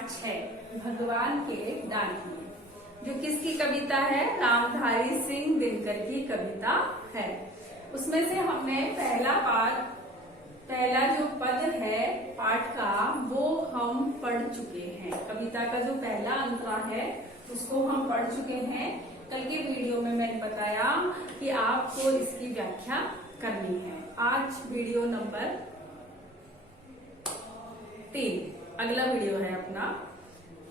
पाठ 6 भगवान के डांटिए, जो किसकी कविता है? रामधारी सिंह दिनकर की कविता है। उसमें से हमने पहला जो पद है पाठ का वो हम पढ़ चुके हैं। कविता का जो पहला अंतरा है उसको हम पढ़ चुके हैं। कल के वीडियो में मैंने बताया कि आपको इसकी व्याख्या करनी है। आज वीडियो नंबर 3 अगला वीडियो है अपना।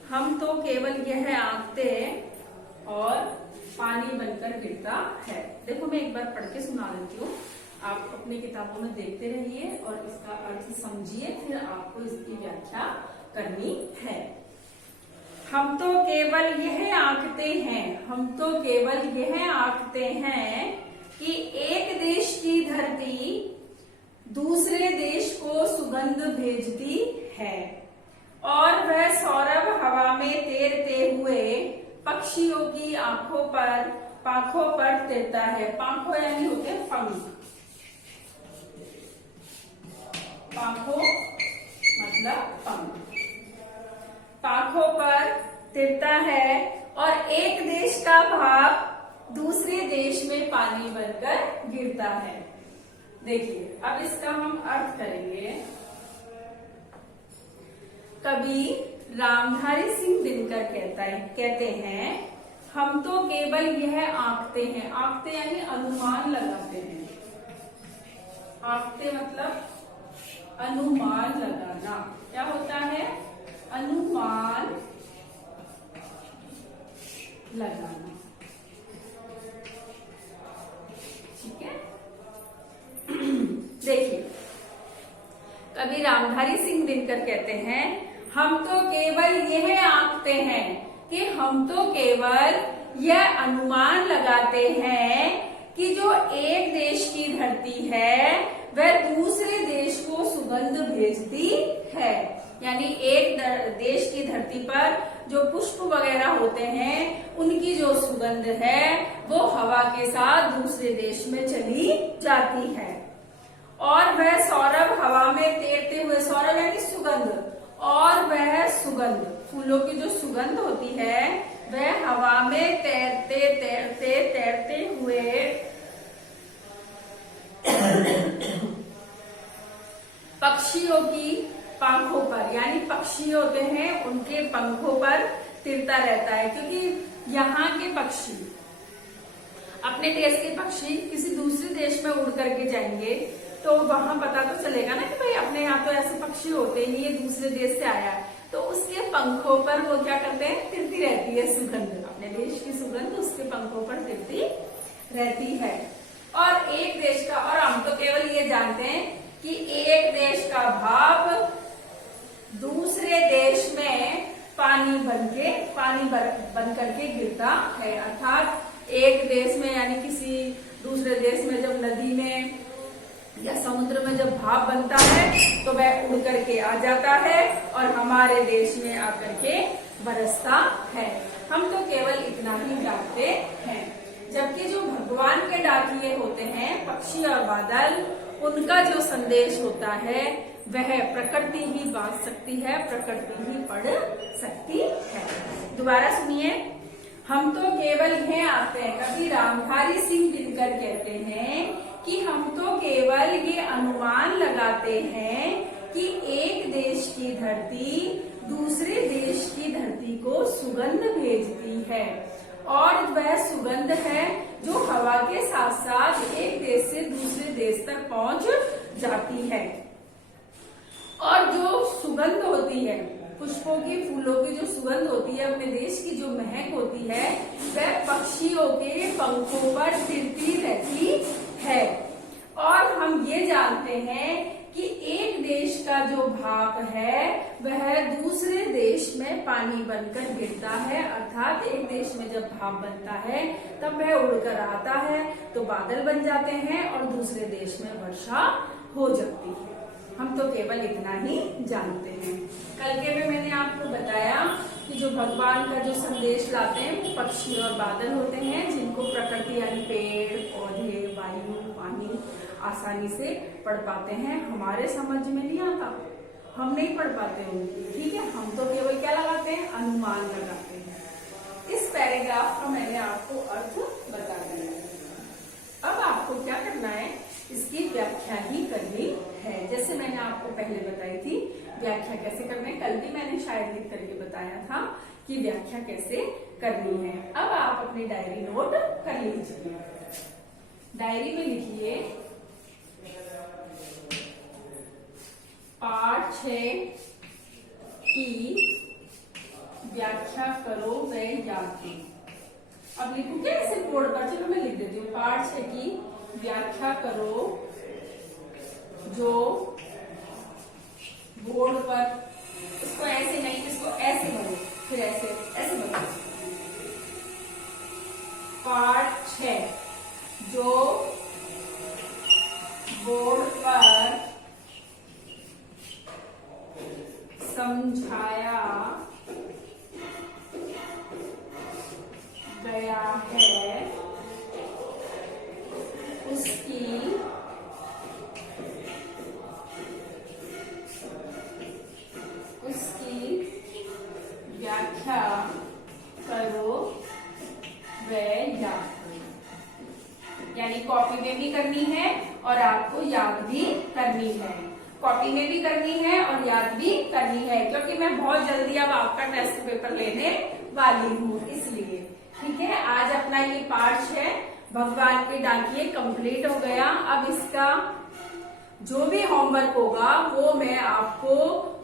हम तो केवल यह आंकते और पानी बनकर गिरता है। देखो मैं एक बार पढ़ के सुना देती हूँ, आप अपनी किताबों में देखते रहिए और इसका अर्थ समझिए, फिर आपको इसकी व्याख्या करनी है। हम तो केवल यह आंकते हैं, हम तो केवल यह आंकते हैं कि एक देश की धरती दूसरे देश को सुगंध भेजती है और वह सौरभ हवा में तैरते हुए पक्षियों की पांखों पर तैरता है। पांखों यानी होते हैं पंख, पांखों मतलब पंख। पांखों पर तैरता है और एक देश का भाप दूसरे देश में पानी बनकर गिरता है। देखिए अब इसका हम अर्थ करेंगे। कवि रामधारी सिंह दिनकर कहते हैं हम तो केवल यह आंकते हैं। आंकते यानी अनुमान लगाते हैं। आंकते मतलब अनुमान लगाना। क्या होता है? अनुमान लगाना। ठीक है। देखिए कवि रामधारी सिंह दिनकर कहते हैं हम तो केवल यह आंकते हैं कि हम तो केवल यह अनुमान लगाते हैं कि जो एक देश की धरती है वह दूसरे देश को सुगंध भेजती है। यानी एक देश की धरती पर जो पुष्प वगैरह होते हैं उनकी जो सुगंध है वो हवा के साथ दूसरे देश में चली जाती है और वह सौरभ हवा में तैरते हुए, सौरभ यानी सुगंध, और वह सुगंध फूलों की जो सुगंध होती है वह हवा में तैरते हुए पक्षियों की पंखों पर, यानी पक्षी होते हैं उनके पंखों पर तिरता रहता है। क्योंकि यहाँ के पक्षी, अपने देश के पक्षी किसी दूसरे देश में उड़ करके जाएंगे तो वहां पता तो चलेगा ना कि भाई अपने यहाँ तो ऐसे पक्षी होते ही, ये दूसरे देश से आया है। तो उसके पंखों पर वो क्या करते हैं? तिरती रहती है सुगंध। अपने देश की सुगंध उसके पंखों पर तिरती रहती है। और एक देश का, और हम तो केवल ये जानते हैं कि एक देश का भाप दूसरे देश में पानी बन करके गिरता है। अर्थात एक देश में यानी किसी दूसरे देश में जब नदी में या समुद्र में जब भाप बनता है तो वह उड़ करके आ जाता है और हमारे देश में आकर के बरसता है। हम तो केवल इतना ही जानते हैं। जबकि जो भगवान के डाकिए होते हैं पक्षी और बादल, उनका जो संदेश होता है वह प्रकृति ही बांट सकती है, प्रकृति ही पढ़ सकती है। दोबारा सुनिए, हम तो केवल यह आते हैं। कवि रामधारी सिंह दिनकर कहते हैं कि हम तो केवल ये अनुमान लगाते हैं कि एक देश की धरती दूसरे देश की धरती को सुगंध भेजती है और वह सुगंध है जो हवा के साथ साथ एक देश से दूसरे देश तक पहुंच जाती है। और जो सुगंध होती है पुष्पों की, फूलों की जो सुगंध होती है, अपने देश की जो महक होती है वह पक्षियों के पंखों पर तिरती रहती है। और हम ये जानते हैं कि एक देश का जो भाप है वह दूसरे देश में पानी बनकर गिरता है। अर्थात एक देश में जब भाप बनता है तब वह उड़कर आता है तो बादल बन जाते हैं और दूसरे देश में वर्षा हो जाती है। हम तो केवल इतना ही जानते हैं। कल के में मैंने आपको बताया कि जो भगवान का जो संदेश लाते हैं वो पक्षी और बादल होते हैं, जिनको प्रकृति यानी पेड़ पौधे, वायु, पानी आसानी से पढ़ पाते हैं। हमारे समझ में नहीं आता, हम नहीं पढ़ पाते उनकी, ठीक है। हम तो केवल क्या लगाते हैं, अनुमान लगाते हैं। इस पैराग्राफ का मैंने आपको अर्थ बता दिया। अब आपको क्या करना है, इसकी व्याख्या ही करनी है। जैसे मैंने आपको पहले बताई थी व्याख्या कैसे करना है, कल भी मैंने शायद लिख करके बताया था कि व्याख्या कैसे करनी है। अब आप अपनी डायरी नोट कर लीजिए। डायरी में लिखिए पाठ 6 की व्याख्या करो व याद दो। अब लिखूं क्या ऐसे बोर्ड पर, चलो मैं लिख देती हूँ। पाठ 6 की व्याख्या करो, जो बोर्ड पर, इसको ऐसे नहीं, इसको ऐसे भरो, फिर ऐसे ऐसे भरो। पाठ 6 जो बोर्ड पर समझाया गया है उसकी व्याख्या करो व याद करो। यानी कॉपी में भी करनी है और आपको याद भी करनी है। कॉपी में भी करनी है और याद भी करनी है, क्योंकि मैं बहुत जल्दी अब आपका टेस्ट पेपर लेने वाली हूँ, इसलिए। ठीक है, आज अपना ये पाठ है भगवान के डाकिए कंप्लीट हो गया। अब इसका जो भी होमवर्क होगा वो मैं आपको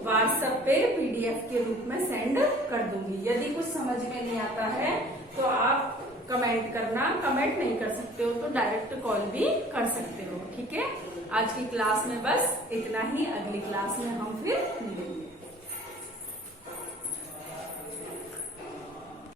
व्हाट्सएप पे पीडीएफ के रूप में सेंड कर दूंगी। यदि कुछ समझ में नहीं आता है तो आप कमेंट करना, कमेंट नहीं कर सकते हो तो डायरेक्ट कॉल भी कर सकते हो। ठीक है, आज की क्लास में बस इतना ही, अगली क्लास में हम फिर मिलेंगे।